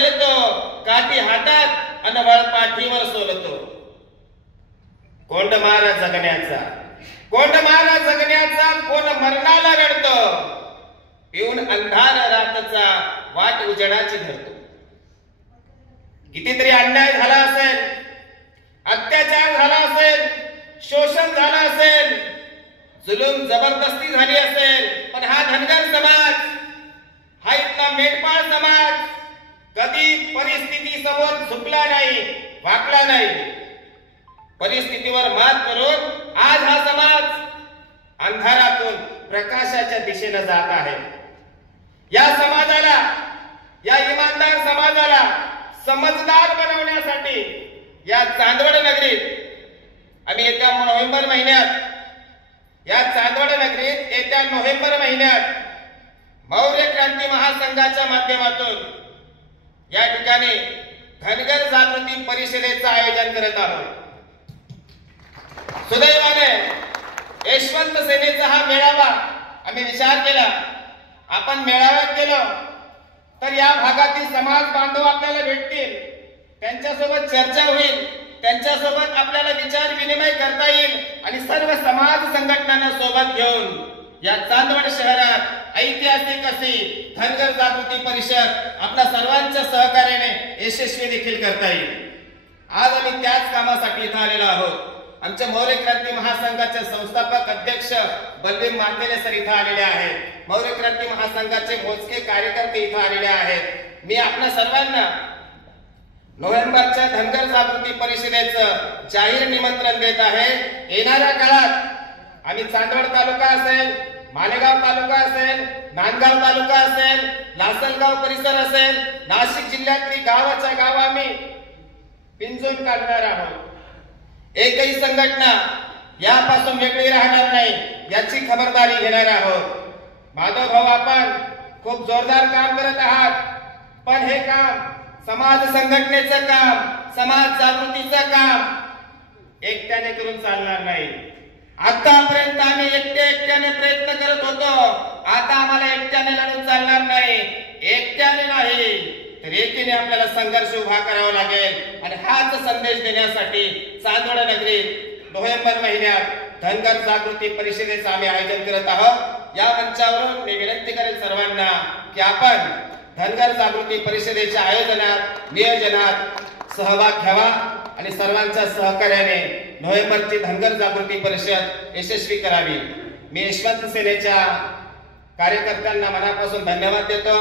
झेलतो, काठी हातात आणि वळ पाठीवर सोलतो. कोंडमारा जगण्याचा कोण मरणाला रडतो, पिऊन अंधार रातचा वाट उजेडाची धरतो. कितीतरी अन्याय झाला असेल, अत्याचार झाला असेल, शोषण झालं असेल, जुलूम जबरदस्ती झाली असेल, पण हा धनगर समाज, हा इथला मेंढपाळ समाज कधी परिस्थिती समोर झुकला नाही, वाकला नाही. परिस्थितीवर मात करून आज हा समाज अंधारातून प्रकाशाच्या दिशेने जात आहे. या समाजाला, या इमानदार समाजाला समजदार बनवण्यासाठी या चांदवड नगरीत आम्ही येत्या नोव्हेंबर महिन्यात मौर्य क्रांती महासंघाच्या माध्यमातून या ठिकाणी धनगर जागृती परिषदेचं आयोजन करत आहोत. सुदैवाने यशवंत सेनेचा हा मेळावा आम्ही विचार केला. आपण मेळाव्यात गेलो तर या भागातील समाज बांधव आपल्याला भेटतील, त्यांच्यासोबत चर्चा होईल, त्यांच्यासोबत आपल्याला विचार विनिमय करता येईल आणि सर्व समाज संघटनांना सोबत घेऊन या चांदवड शहरात ऐतिहासिक अशी धनगर जागृती परिषद आपल्या सर्वांच्या सहकार्याने यशस्वी देखील करता येईल. आज आम्ही त्याच कामासाठी इथं आलेलो आहोत. आमच्या मौर्य क्रांती महासंघाचे संस्थापक अध्यक्ष बलवीर मातेले सर इथं आलेले आहेत. मौर्य क्रांती महासंघाचे मोजके कार्यकर्ते इथं आलेले आहेत. मी आपल्या सर्वांना नोव्हेंबरच्या धनगर जागृती परिषदेचं जाहीर निमंत्रण देत आहे. येणाऱ्या काळात आम्ही चांदवड तालुका असेल, मालेगाव तालुका असेल, नांदगाव तालुका असेल, लासलगाव परिसर असेल, नाशिक जिल्ह्यातली गावाच्या गाव आम्ही पिंजून काढणार आहोत. एकही संघटना यापासून वेगळी राहणार नाही याची खबरदारी घेणार आहोत. माधव भाऊ, आपण खूप जोरदार काम करत आहात, पण हे काम समाज संघटनेचं काम, समाज जागृतीचं काम एकट्याने करून चालणार नाही. आतापर्यंत आम्ही एकट्याने प्रयत्न करत होतो, आता आम्हाला एकट्याने लढून चालणार नाही. एकट्याने नाही तर एकीने आपल्याला संघर्ष उभा करावा लागेल आणि हाच संदेश देण्यासाठी चांदवड नगरीत नोव्हेंबर महिन्यात धनगर जागृती परिषदेचं आम्ही आयोजन करत आहोत. या मंचावरून मी विनंती करेन सर्वांना की आपण धनगर जागृती परिषदेच्या आयोजनात, नियोजनात सहभाग घ्यावा आणि सर्वांच्या सहकार्याने नोव्हेंबरची धनगर जागृती परिषद यशस्वी करावी. मी यशवंत सेनेच्या कार्यकर्त्यांना मनापासून धन्यवाद देतो.